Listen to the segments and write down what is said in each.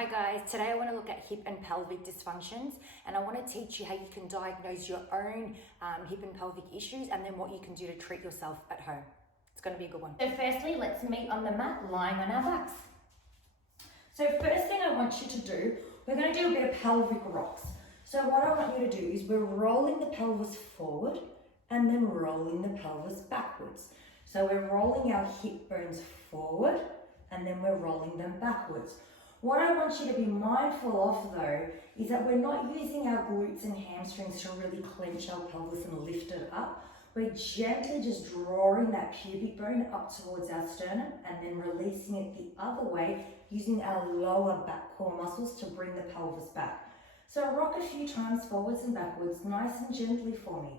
Hi guys, today I want to look at hip and pelvic dysfunctions, and I want to teach you how you can diagnose your own hip and pelvic issues and then what you can do to treat yourself at home. It's going to be a good one. So firstly, let's meet on the mat, lying on our backs. So first thing I want you to do, we're going to do a bit of pelvic rocks. So what I want you to do is we're rolling the pelvis forward and then rolling the pelvis backwards. So we're rolling our hip bones forward and then we're rolling them backwards. What I want you to be mindful of though is that we're not using our glutes and hamstrings to really clench our pelvis and lift it up. We're gently just drawing that pubic bone up towards our sternum and then releasing it the other way using our lower back core muscles to bring the pelvis back. So rock a few times forwards and backwards, nice and gently for me.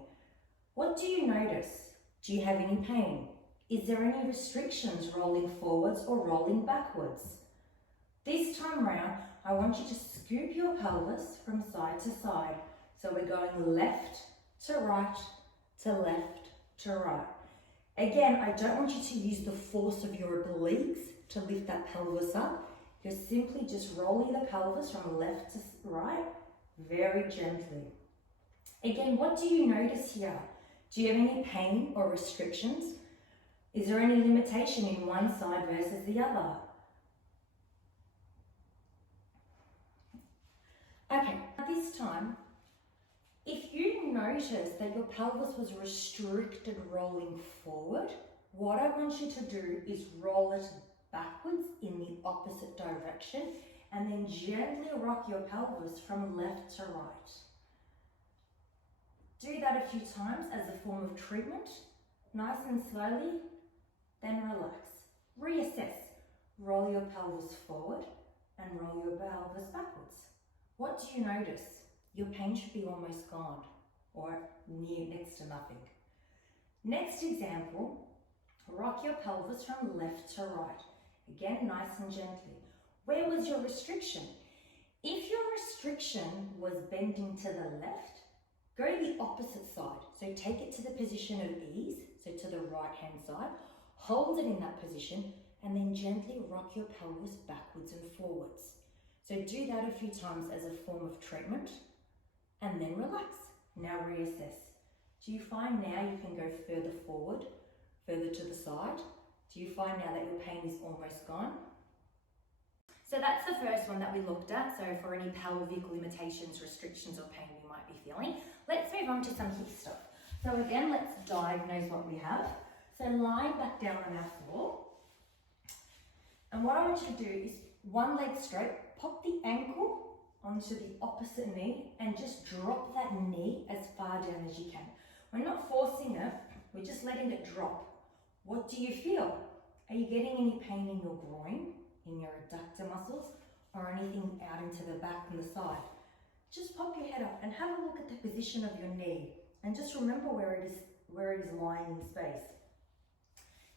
What do you notice? Do you have any pain? Is there any restrictions rolling forwards or rolling backwards? This time around, I want you to scoop your pelvis from side to side. So we're going left to right to left to right. Again, I don't want you to use the force of your obliques to lift that pelvis up. You're simply just rolling the pelvis from left to right, very gently. Again, what do you notice here? Do you have any pain or restrictions? Is there any limitation in one side versus the other? Okay, this time, if you notice that your pelvis was restricted rolling forward, what I want you to do is roll it backwards in the opposite direction and then gently rock your pelvis from left to right. Do that a few times as a form of treatment, nice and slowly, then relax. Reassess. Roll your pelvis forward and roll your pelvis backwards. What do you notice? Your pain should be almost gone or next to nothing. Next example, rock your pelvis from left to right. Again, nice and gently. Where was your restriction? If your restriction was bending to the left, go to the opposite side. So take it to the position of ease, so to the right hand side, hold it in that position and then gently rock your pelvis backwards and forwards. So do that a few times as a form of treatment and then relax. Now reassess. Do you find now you can go further forward, further to the side? Do you find now that your pain is almost gone? So that's the first one that we looked at. So for any pelvic limitations, restrictions or pain you might be feeling. Let's move on to some hip stuff. So again, let's diagnose what we have. So lying back down on our floor. And what I want you to do is one leg straight, pop the ankle onto the opposite knee and just drop that knee as far down as you can. We're not forcing it, we're just letting it drop. What do you feel? Are you getting any pain in your groin, in your adductor muscles, or anything out into the back and the side? Just pop your head up and have a look at the position of your knee and just remember where it is lying in space.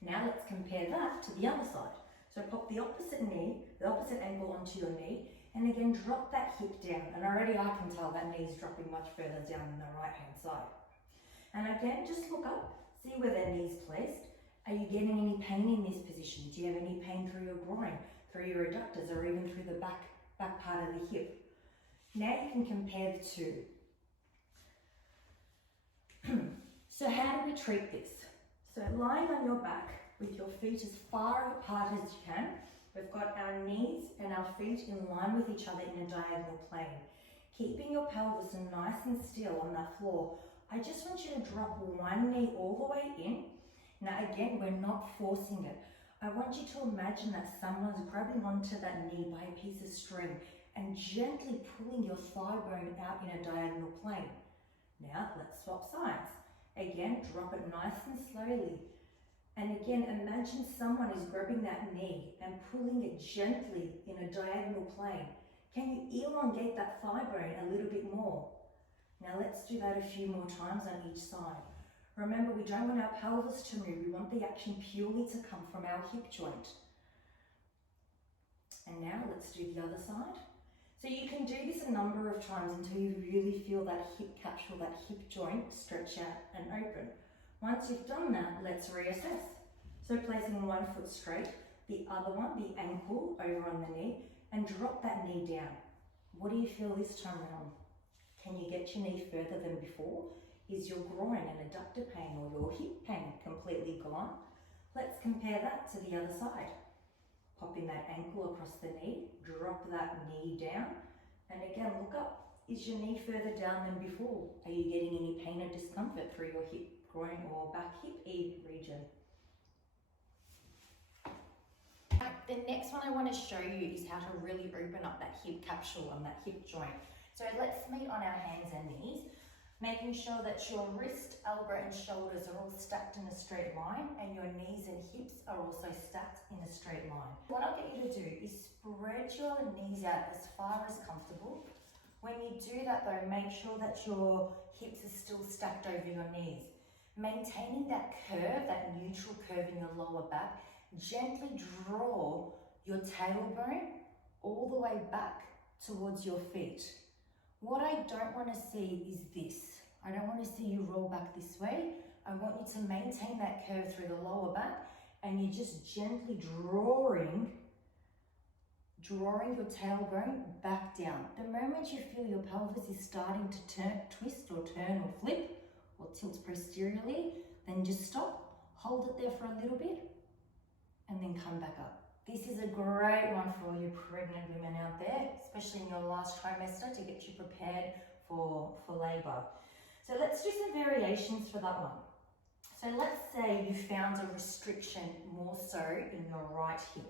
Now let's compare that to the other side. So pop the opposite knee, the opposite ankle onto your knee, and again drop that hip down. And already I can tell that knee is dropping much further down on the right hand side. And again, just look up, see where that knee is placed. Are you getting any pain in this position? Do you have any pain through your groin, through your adductors, or even through the back part of the hip? Now you can compare the two. So how do we treat this? So lying on your back with your feet as far apart as you can, we've got our knees and our feet in line with each other in a diagonal plane. Keeping your pelvis nice and still on that floor. I just want you to drop one knee all the way in. Now again, we're not forcing it. I want you to imagine that someone's grabbing onto that knee by a piece of string and gently pulling your thigh bone out in a diagonal plane. Now let's swap sides. Again, drop it nice and slowly. And again, imagine someone is grabbing that knee and pulling it gently in a diagonal plane. Can you elongate that thigh bone a little bit more? Now let's do that a few more times on each side. Remember, we don't want our pelvis to move. We want the action purely to come from our hip joint. And now let's do the other side. So you can do this a number of times until you really feel that hip capsule, that hip joint stretch out and open. Once you've done that, let's reassess. So placing one foot straight, the other one, the ankle over on the knee, and drop that knee down. What do you feel this time around? Can you get your knee further than before? Is your groin and adductor pain or your hip pain completely gone? Let's compare that to the other side. Popping that ankle across the knee, drop that knee down, and again look up. Is your knee further down than before? Are you getting any pain or discomfort through your hip, groin or back hip region? The next one I want to show you is how to really open up that hip capsule and that hip joint. So let's meet on our hands and knees, making sure that your wrist, elbow and shoulders are all stacked in a straight line and your knees and hips are also stacked in a straight line. What I'll get you to do is spread your knees out as far as comfortable. When you do that though, make sure that your hips are still stacked over your knees. Maintaining that curve, that neutral curve in your lower back, gently draw your tailbone all the way back towards your feet. What I don't want to see is this. I don't want to see you roll back this way. I want you to maintain that curve through the lower back and you're just gently drawing your tailbone back down. The moment you feel your pelvis is starting to twist or turn or flip or tilt posteriorly, then just stop, hold it there for a little bit, and then come back up. This is a great one for all you pregnant women out there, especially in your last trimester, to get you prepared for labour. So let's do some variations for that one. So let's say you found a restriction more so in your right hip.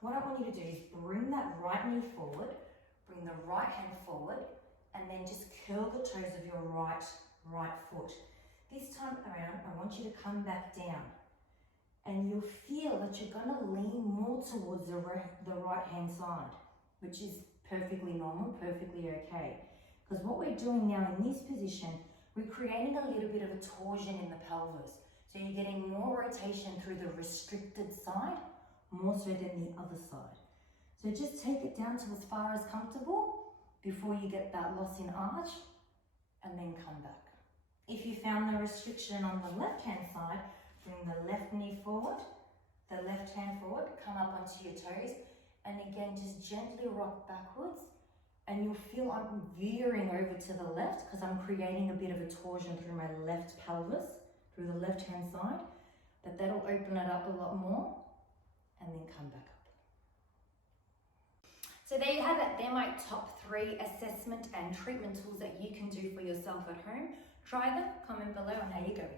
What I want you to do is bring that right knee forward, bring the right hand forward, and then just curl the toes of your right foot. This time around, I want you to come back down. And you'll feel that you're going to lean more towards the right hand side, which is perfectly normal, perfectly okay. Because what we're doing now in this position, we're creating a little bit of a torsion in the pelvis. So you're getting more rotation through the restricted side, more so than the other side. So just take it down to as far as comfortable before you get that loss in arch, and then come back. If you found the restriction on the left hand side, bring the left knee forward, the left hand forward, come up onto your toes, and again, just gently rock backwards, and you'll feel I'm veering over to the left because I'm creating a bit of a torsion through my left pelvis, through the left hand side, but that'll open it up a lot more, and then come back up. So there you have it. They're my top 3 assessment and treatment tools that you can do for yourself at home. Try them, comment below on how you go.